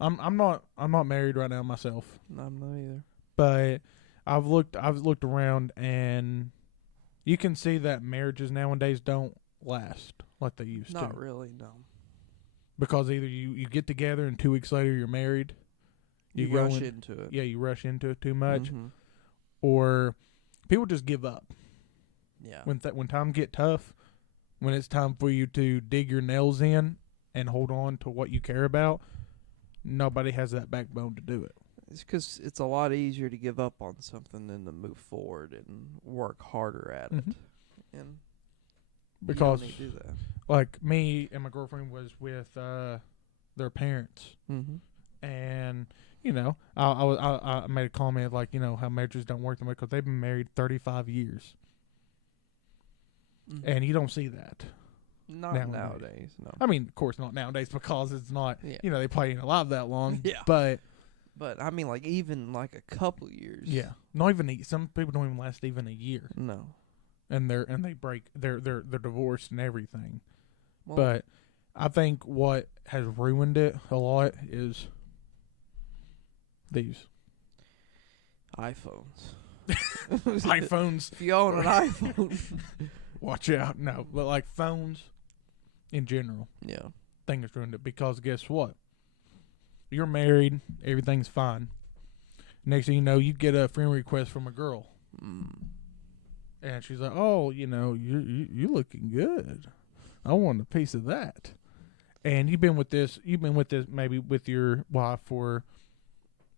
I'm not married right now myself, No, I'm not either. but I've looked around, and you can see that marriages nowadays don't last like they used to, Not really. No. because either you get together and 2 weeks later you're married, You you go rush in, into it. yeah, you rush into it too much, Mm-hmm. or people just give up Yeah. when times get tough, when it's time for you to dig your nails in and hold on to what you care about. Nobody has that backbone to do it. It's because it's a lot easier to give up on something than to move forward and work harder at Mm-hmm. it. And you Because don't need to do that. like me and my girlfriend was with their parents, Mm-hmm. and I made a comment like, how marriages don't work that way because they've been married 35 years, Mm-hmm. and you don't see that Not nowadays. nowadays. No. I mean, of course not nowadays, because it's not, Yeah. they probably ain't alive that long. Yeah. But But I mean, like even like a couple years. yeah, not even some people don't even last even a year, No. and they break, they're divorced and everything. Well, But I think what has ruined it a lot is these iPhones. iPhones. If you own an iPhone. Watch out. No, but like phones in general, Yeah. thing has ruined it, because guess what? You're married, everything's fine. Next thing you know, you get a friend request from a girl, Mm. and she's like, "Oh, you looking good. I want a piece of that." And you've been with this maybe with your wife for,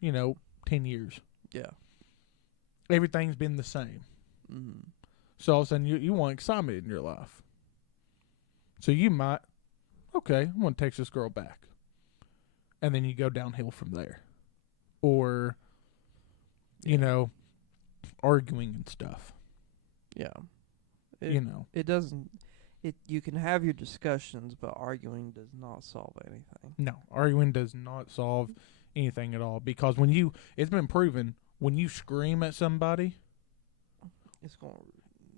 10 years. Yeah. Everything's been the same. Mm. So all of a sudden you want excitement in your life. So you might, okay, I'm going to text this girl back. And then you go downhill from there. Or, arguing and stuff. Yeah. It doesn't. You can have your discussions, but arguing does not solve anything. No, arguing does not solve anything at all, because it's been proven, when you scream at somebody,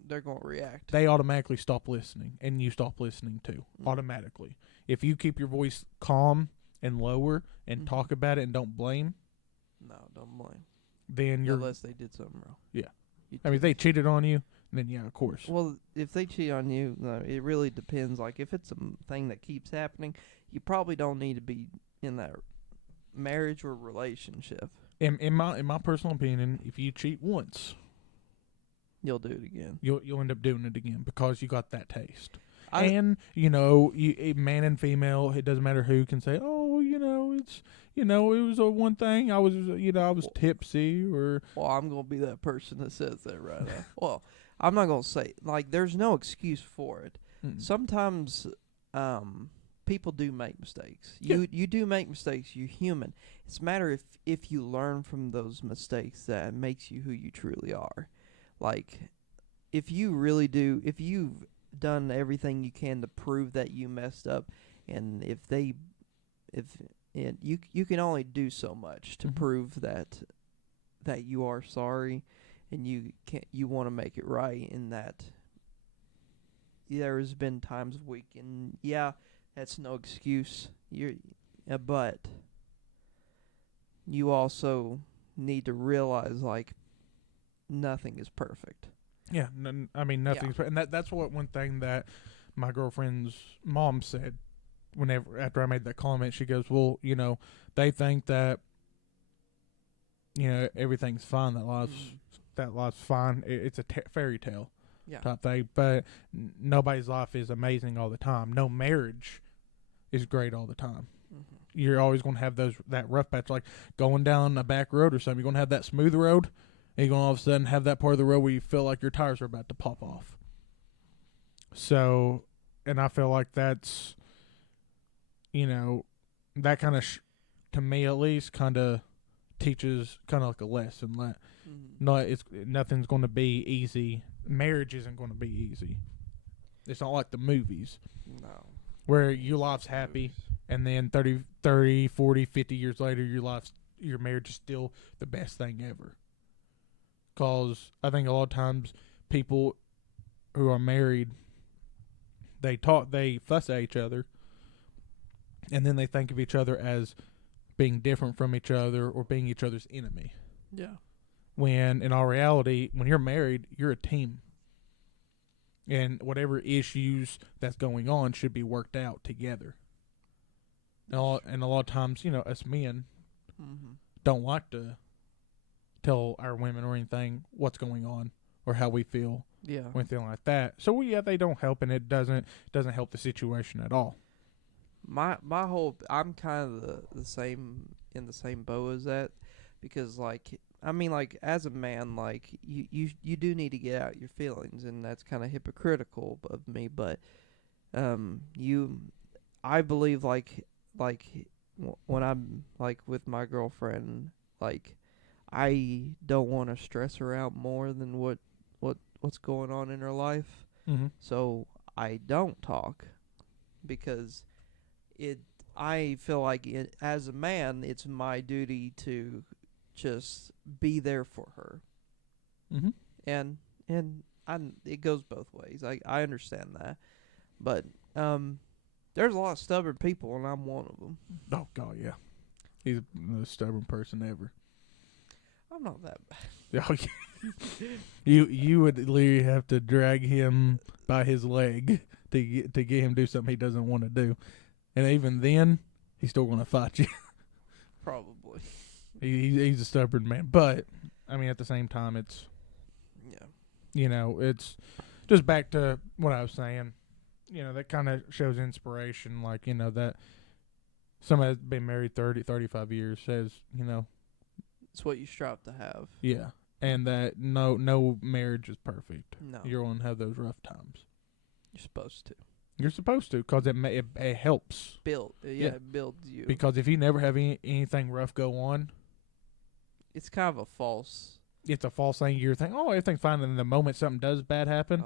They're gonna react. they automatically stop listening, and you stop listening too, automatically. If you keep your voice calm and lower and talk about it and don't blame, No, don't blame. then you're, Unless they did something wrong. yeah. I mean, if they cheated on you, then yeah, of course. Well, if they cheat on you, no, it really depends. Like if it's a thing that keeps happening, you probably don't need to be in that marriage or relationship. In my personal opinion, if you cheat once, You'll do it again. you'll end up doing it again, because you got that taste. I- And man and female, it doesn't matter who, can say, "Oh, it's it was a one thing. I was tipsy," or Well, I'm gonna be that person that says that right now. Well, I'm not gonna say like there's no excuse for it. Sometimes, people do make mistakes. You do make mistakes. You're human. It's a matter if you learn from those mistakes that makes you who you truly are. Like, if you've done everything you can to prove that you messed up, and you can only do so much to prove that you are sorry, and you want to make it right, and that there's been times we can, that's no excuse. But you also need to realize, like, nothing is perfect. yeah, I mean, nothing's, and that's one thing that my girlfriend's mom said after I made that comment. She goes, "Well, they think that everything's fine, that life's fine. It's a fairy tale type thing, but nobody's life is amazing all the time. No marriage is great all the time. You're always going to have that rough patch, like going down a back road or something. You're going to have that smooth road, and you're going to all of a sudden have that part of the road where you feel like your tires are about to pop off. So, and I feel like that's, that kind of, to me at least, kind of teaches kind of like a lesson that nothing's going to be easy. Marriage isn't going to be easy. It's not like the movies. No. Where your life's happy, and then 30, 40, 50 years later, your marriage is still the best thing ever. Because I think a lot of times people who are married, they fuss at each other, and then they think of each other as being different from each other or being each other's enemy. Yeah. When in all reality, when you're married, you're a team. And whatever issues that's going on should be worked out together. And a lot of times, us men don't like to tell our women or anything what's going on or how we feel. Yeah. Or anything like that. So they don't help, and it doesn't help the situation at all. My whole, I'm kind of the same, in the same boat as that, because as a man, you do need to get out your feelings, and that's kind of hypocritical of me, but I believe when I'm with my girlfriend, I don't want to stress her out more than what's going on in her life. Mm-hmm. So I don't talk, because I feel like as a man, it's my duty to just be there for her. Mm-hmm. And it goes both ways. I understand that, but there's a lot of stubborn people, and I'm one of them. Oh God, yeah, he's the most stubborn person ever. I'm not that bad. Oh, you would literally have to drag him by his leg to get him to do something he doesn't want to do, and even then, he's still going to fight you. Probably. He's a stubborn man, but I mean, at the same time, it's it's just back to what I was saying. That kind of shows inspiration, that somebody that's been married 30, 35 years says, it's what you strive to have. Yeah, and that no marriage is perfect. No, you're going to have those rough times. You're supposed to. You're supposed to, because it helps. It builds you. Because if you never have anything rough go on, it's kind of a false. It's a false thing. You're thinking, oh, everything's fine, and the moment something does bad happen,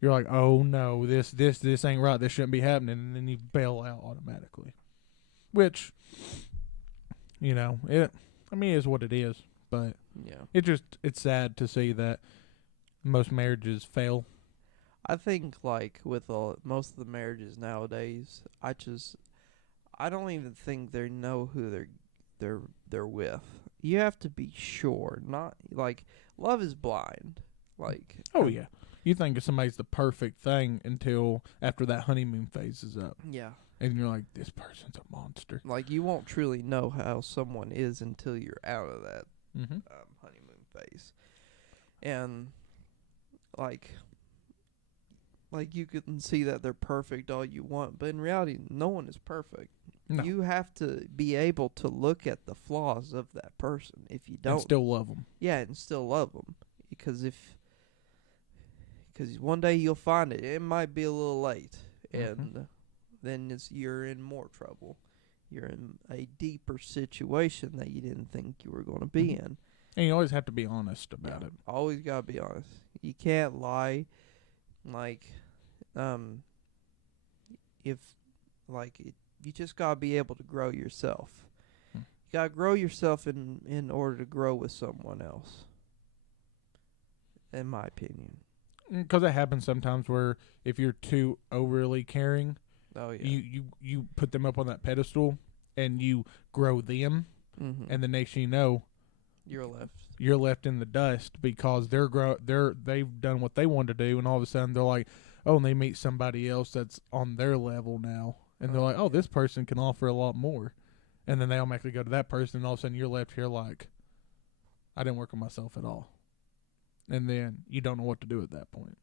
you're like, oh no, this ain't right. This shouldn't be happening, and then you bail out automatically. Which, it. I mean, it is what it is, but it's sad to see that most marriages fail. I think with most of the marriages nowadays, I don't even think they know who they're with. You have to be sure, not love is blind. Oh yeah, you think somebody's the perfect thing until after that honeymoon phase is up. Yeah. And you're like, this person's a monster. You won't truly know how someone is until you're out of that honeymoon phase. And, you can see that they're perfect all you want, but in reality, no one is perfect. No. You have to be able to look at the flaws of that person. If you don't... And still love them. Yeah, and still love them. Because one day you'll find it. It might be a little late. And... then you're in more trouble. You're in a deeper situation that you didn't think you were going to be in. And you always have to be honest about it. Always got to be honest. You can't lie. You just got to be able to grow yourself. You got to grow yourself in order to grow with someone else. In my opinion. Because it happens sometimes where if you're too overly caring... Oh yeah. You put them up on that pedestal and you grow them, and the next thing you know, you're left in the dust because they've done what they wanted to do, and all of a sudden they're like, oh, and they meet somebody else that's on their level now, and they're like, oh, this person can offer a lot more, and then they automatically go to that person, and all of a sudden you're left here like, I didn't work on myself at all, and then you don't know what to do at that point.